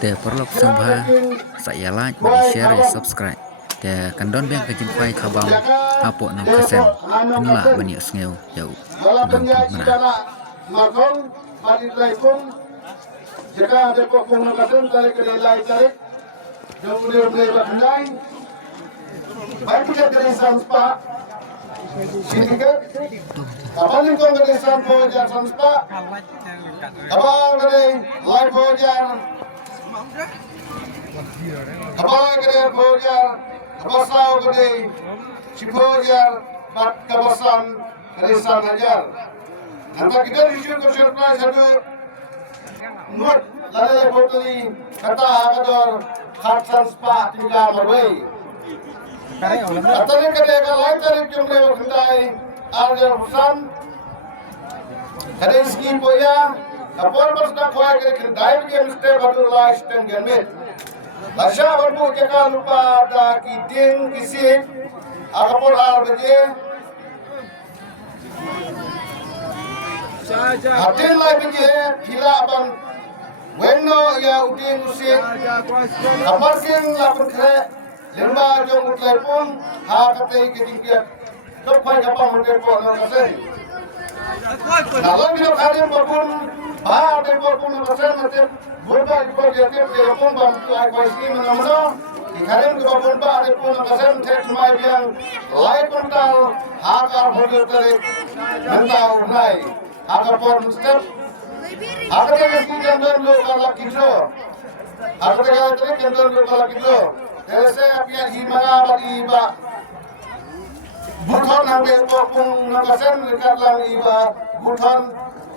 Te perlu sembah saya like, bagi share, dan subscribe. Te kandon beng kejin fai kabang hapok nang kesen. Inilah banyak sengeu jauh. Nang mana? Makong balik laikung jika ada pokong nang kesen tarik ke lai tarik. Kemudian beli baknai. Baik kita dari sampa. Sini ke? Kapan kau dari sampo jar sampa? Abang dari lai pojar. Abang dari pojar. Abasau dari cipojar. Bat kawasan dari sangajar. Nanti kita disuruh ke surprise satu. Mut lalai botoli kata kador hak sampa tinggal merway. Atau kadang lain tarik jumlah berkendai ada pesan ada ski poya kapal bersama poya kedai game stay baru live stand game lasha baru jika lupa ada kiting kisi kapal arbaje hatin live je gila abang weno ya udin musik kapal sing lapun kre lemba jong telepon hakate ketinggian kepai kapal telepon nangkasen kalau video kalian berpun telepon nangkasen macam berapa di telepon bantu IPC mana di kalian berpun telepon nangkasen tek mai yang lain pental hakar video tarik mentau nai hakar pon step hakate meski jangan lo kalau kiso hakate tarik jangan lo kalau kiso Terasa apian himara bagi iba, bukan hampir pokong nakasen dekat lang iba, bukan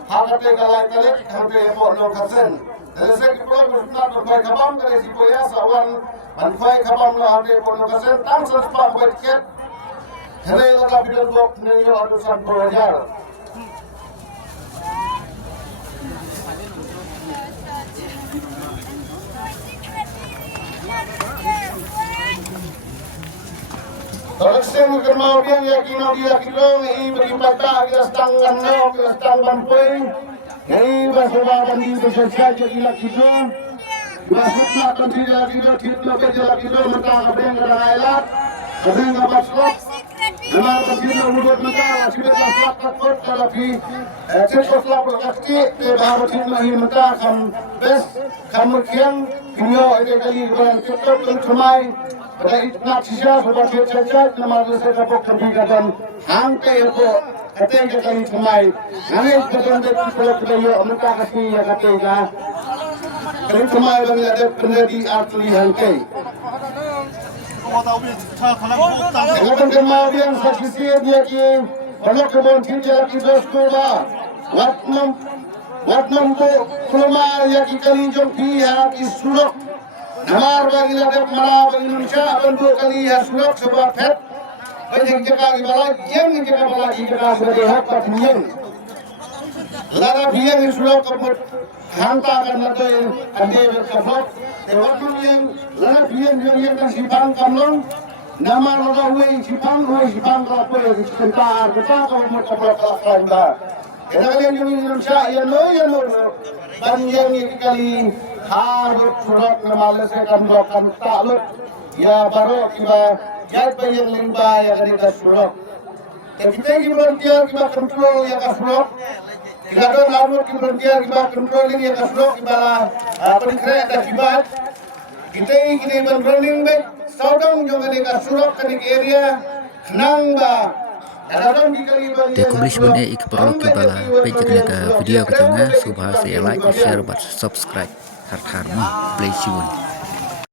hakate kalai kalik hampir pokong nakasen. Terasa kita bersama berfai kabam dari sipoya sawan, berfai kabam lah hampir pokong nakasen. Tang sesuatu berket, hari lagi bidang blok nenyo adusan belajar. Terusnya kemudian yakin dia kilo ini beribata kita setangkan no kita setangkan poin ini bahasa bandi bersosial jadi kilo bahasa bandi lagi kilo kerja kilo mentah kabeng kadang ailat kabeng kabas slot memang kilo mulut mentah sudah slot takut tapi cekos slot berkasti baru kilo ini mentah kam bes kamukian kilo itu kali berang cepat dan semai pada itnak sisa sebab dia cacat nama saya kapok kebijakan angke itu katanya kali semai nanti kita kalau kita yo minta kasih ya katanya kali semai bagi ada pendiri asli angke kalau pendiri yang saksi dia ki kalau kebun cinta kita sekolah watnam tu kelomar ya ki kali jompi ya ki sulok Namar bagi ladap mana bagi Indonesia bentuk kali ya surat sebuah pet banyak jaga ibarat yang jaga lagi jaga sebagai hak patien ladap yang surat kebut hantakan atau ade berkafat waktu yang ladap yang kan sipang kamlong nama ladap sipang apa yang sebentar kita kalau mau coba lakukan Kadang-kadang yang Indonesia ya no dan yang kali harus surat nama lesekan doakan takluk ya baru kita jahit yang limba yang ada surat. Kita volunteer kita kontrol yang surat. Kita ada harus volunteer kita kontrol ini yang surat kita penikret ada kibat. Kita ini running back saudang juga ada surat ke area nangba. Te kublis bun ik perlu kibala page ka video ka tanga subha se like share but subscribe har har no play siwon